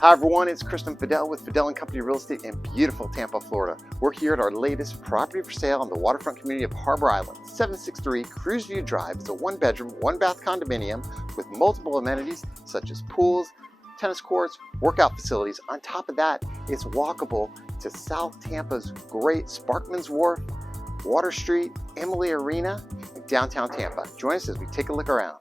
Hi everyone, it's Kristen Fidel with Fidel and Company Real Estate in beautiful Tampa, Florida. We're here at our latest property for sale in the waterfront community of Harbour Island, 763 Cruise View Drive. It's a 1-bedroom, 1-bath condominium with multiple amenities such as pools, tennis courts, workout facilities. On top of that, it's walkable to South Tampa's great Sparkman Wharf, Water Street, Emily Arena, and downtown Tampa. Join us as we take a look around.